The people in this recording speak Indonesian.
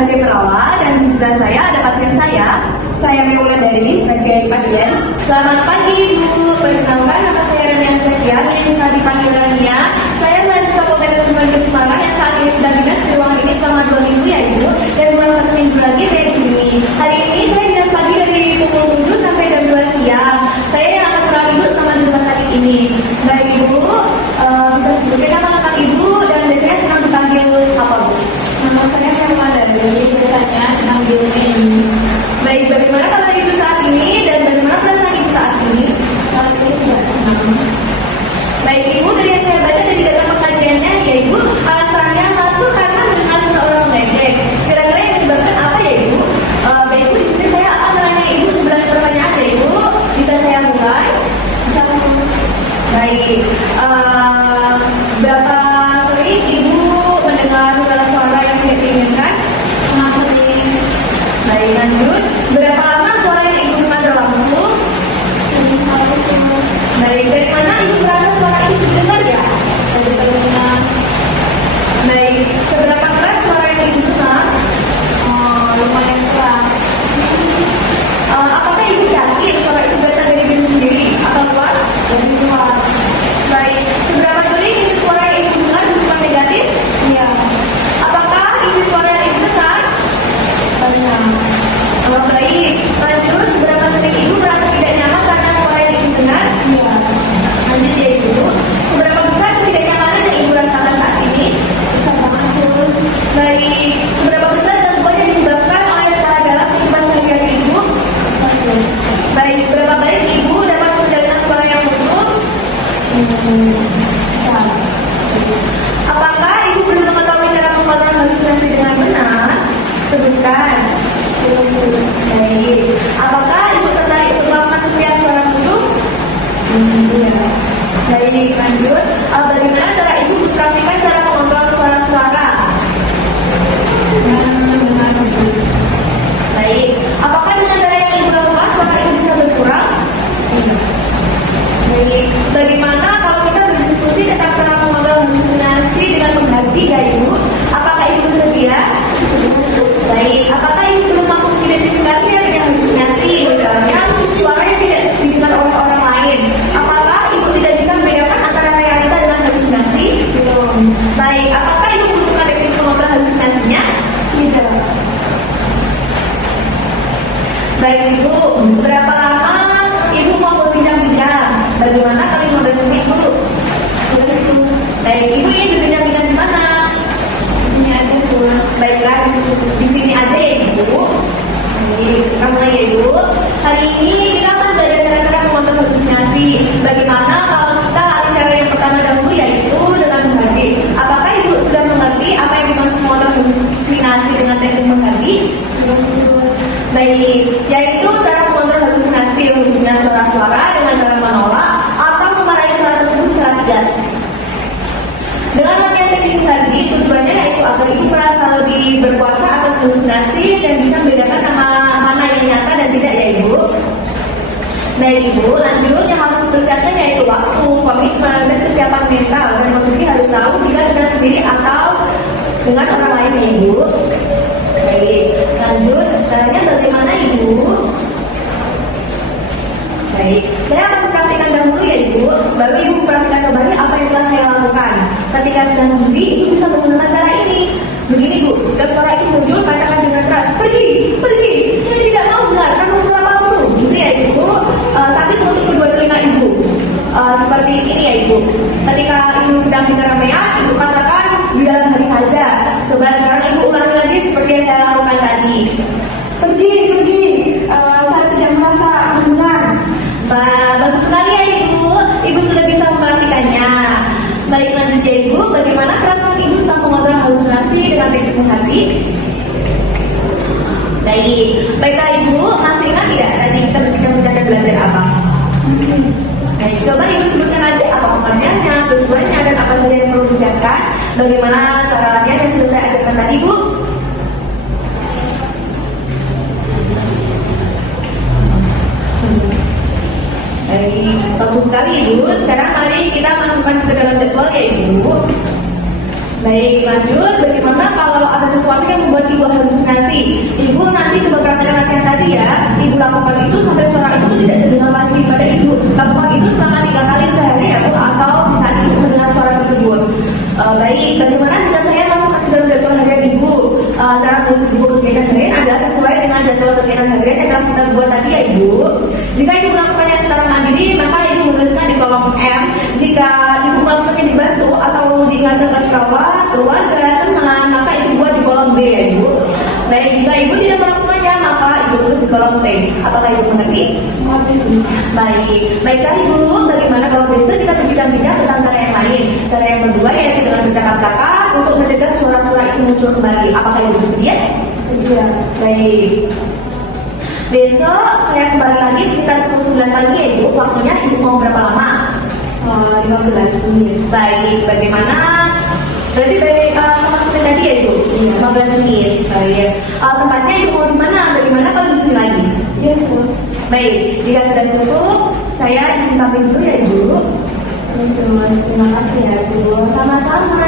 sebagai perawat dan di sebelah saya ada pasien saya. Saya Mewulandari sebagai pasien. Selamat pagi Ibu, perkenalkan nama saya Rania Setia, biasa dipanggil Rania. Saya mahasiswa Fakultas Ekonomi Semarang yang saat ini sedang dinas di ruang ini selama 2 minggu ya Ibu, dan kurang 1 minggu lagi saya di sini. Hari ini saya dinas pagi dari pukul 7 sampai jam 2 siang. Saya yang akan merawat Ibu selama di rumah sakit ini. Baik Ibu, bisa sebutkan nama lengkap Ibu dan biasanya senang dipanggil apa Bu? Nama saya Mewulandari, biasanya dipanggil Mei. Baik, bagaimana kabar Ibu saat ini dan bagaimana perasaan Ibu saat ini? Saat ini tidak senang. Baik Ibu, dari yang saya baca dari data pengajiannya ya Ibu, alasannya masuk karena mendengar seseorang mengejek. Kira-kira yang menyebabkan apa ya Ibu? Baik Ibu, di sini saya akan menanya Ibu 11 pertanyaan ya Ibu. Bisa saya mulai? Bisa. Baik. Berapa sering Ibu mendengar suara yang tidak diinginkan? Sangat sering. Baik, lanjut. Berapa lama suara yang Ibu dengar berlangsung? Baik, dari mana Ibu merasa suara itu didengar ya? Dari telinga. Baik, seberapa keras suara yang Ibu dengar? Lumayan keras. Apakah Ibu yakin suara itu berasal dari diri sendiri atau luar? Dari luar. Baik, seberapa sering isi suara yang Ibu dengar bersifat negatif? Iya. Apakah isi suara yang Ibu dengar? Banyak. Baik, lanjut. Seberapa sering Ibu merasa tidak nyaman karena suara yang Ibu dengar? Iya. Lanjut ya Ibu. Seberapa besar ketidaknyamanan yang Ibu rasakan saat ini? Bisa banget terus. Baik, seberapa besar gangguan yang disebabkan oleh suara dalam kehidupan sehari-hari Ibu? Bagus. Baik, seberapa baik Ibu dapat mengendalikan suara yang muncul? Bisa. Apakah Ibu belum mengetahui cara mengontrol halusinasi dengan benar? Sebutkan. Baik. Apakah Ibu tertarik untuk melakukan setiap suara muncul? Iya. Baik, lanjut. Bagaimana cara Ibu mempraktikkan cara mengontrol suara-suara? Dengan bagus. Baik. Apakah dengan cara yang Ibu lakukan suara itu bisa berkurang? Iya. Baik. Bagaimana kalau kita berdiskusi tentang cara mengontrol halusinasi dengan mengerti ya Ibu? Apakah Ibu bersedia? Baik. Apakah Ibu belum mampu mengidentifikasi adanya halusinasi? Misalnya suara yang tidak didengar oleh orang lain. Apakah Ibu tidak bisa membedakan antara realita dengan halusinasi? Belum. Baik. Apakah Ibu butuhkan teknik mengontrol halusinasinya? Tidak. Baik Ibu. Berapa lama Ibu mau berbincang-bincang? Bagaimana kami ngobrol Ibu? Terus. Baik, Ibu ingin berbincang-bincang di mana? Di sini aja terus. Baiklah, di sini aja ya Ibu. Baik, kamu ya Ibu. Hari ini kita akan belajar cara-cara mengontrol halusinasi. Bagaimana kalau kita ambil cara yang pertama dahulu yaitu dengan mengerti. Apakah Ibu sudah mengerti apa yang dimaksud mengontrol halusinasi dengan teknik mengerti? Terus. Baik, yaitu cara mengontrol halusinasi khususnya suara-suara dengan cara menolak atau memarahi suara tersebut secara tegas. Dengan latihan teknik tadi, tujuannya yaitu agar Ibu merasa lebih berkuasa atas halusinasi dan bisa membedakan mana yang nyata dan tidak ya Ibu. Baik Ibu, lanjut yang harus dipersiapkan yaitu waktu, komitmen, dan kesiapan mental. Dan posisi harus tahu jika sedang sendiri atau dengan orang lain ya Ibu. Baik, lanjut. Caranya bagaimana Ibu? Baik, saya akan mempraktikkan dahulu ya Ibu. Baru Ibu mempraktikkan kembali apa yang telah saya lakukan. Ketika sedang sendiri, Ibu bisa menggunakan cara ini. Begini Bu, jika suara itu muncul, katakan dengan keras, pergi, pergi. Saya tidak mau dengar, kamu suara palsu. Gitu ya Ibu. Sambil menutup kedua telinga Ibu. Seperti ini ya Ibu. Ketika Ibu sedang di keramaian, Ibu katakan di dalam hati saja. Coba sekarang Ibu ulangi lagi seperti yang saya lakukan tadi. Pergi, pergi. Saya tidak merasa mendengar. Bagus sekali ya Ibu. Ibu sudah bisa memperhatikannya. Baik, lanjut ya Ibu. Bagaimana perasaan Ibu saat mengontrol halusinasi dengan teknik mengerti? Baik, baiklah Ibu. Masih ingat tidak tadi kita berbincang-bincang dan belajar apa? Baik, coba Ibu sebutkan aja apa pengertiannya, tujuannya, dan apa saja yang perlu disiapkan. Bagaimana cara latihan yang sudah saya ajarkan tadi Bu? Baik, bagus sekali Ibu. Sekarang mari kita masukkan ke dalam jadwal ya Ibu. Baik, lanjut. Bagaimana kalau ada sesuatu yang membuat ibu halusinasi? Ibu nanti coba praktekkan yang tadi ya. Ibu lakukan itu sampai suara itu tidak terdengar lagi pada ibu. Lakukan itu selama 3 kali sehari ya bu, atau di saat ibu mendengar suara tersebut. Baik, bagaimana jika saya masuk ke dalam jadwal harian ibu? Cara ibu kegiatan harian adalah sesuai dengan jadwal kegiatan harian yang telah kita buat tadi ya ibu. Jika ibu melakukannya secara mandiri, maka ibu menuliskan di kolom M. Jika ibu melakukannya dibantu atau diingatkan oleh perawat, keluarga, teman, maka ibu buat di kolom B ya ibu. Baik, jika ibu tidak melakukannya, maka ibu tulis di kolom T. Apakah ibu mengerti? Baik, baiklah ibu. Bagaimana kalau besok kita berbincang-bincang tentang cara yang lain? Cara yang kedua yaitu dengan bercakap-cakap untuk mencegah suara-suara itu muncul kembali. Apakah ibu bersedia? Sedia. Baik. Besok saya kembali lagi sekitar pukul 9 pagi ya ibu. Waktunya ibu mau berapa lama? 15 menit. Baik, bagaimana? Berarti sama seperti tadi ya ibu? Iya. 15 menit. Baik. Tempatnya ibu mau di mana? Bagaimana kalau di sini lagi? Yesus. Baik, jika sudah cukup, saya izin pamit dulu ya ibu. Yesus. Terima kasih ya, Yesus. Sama-sama.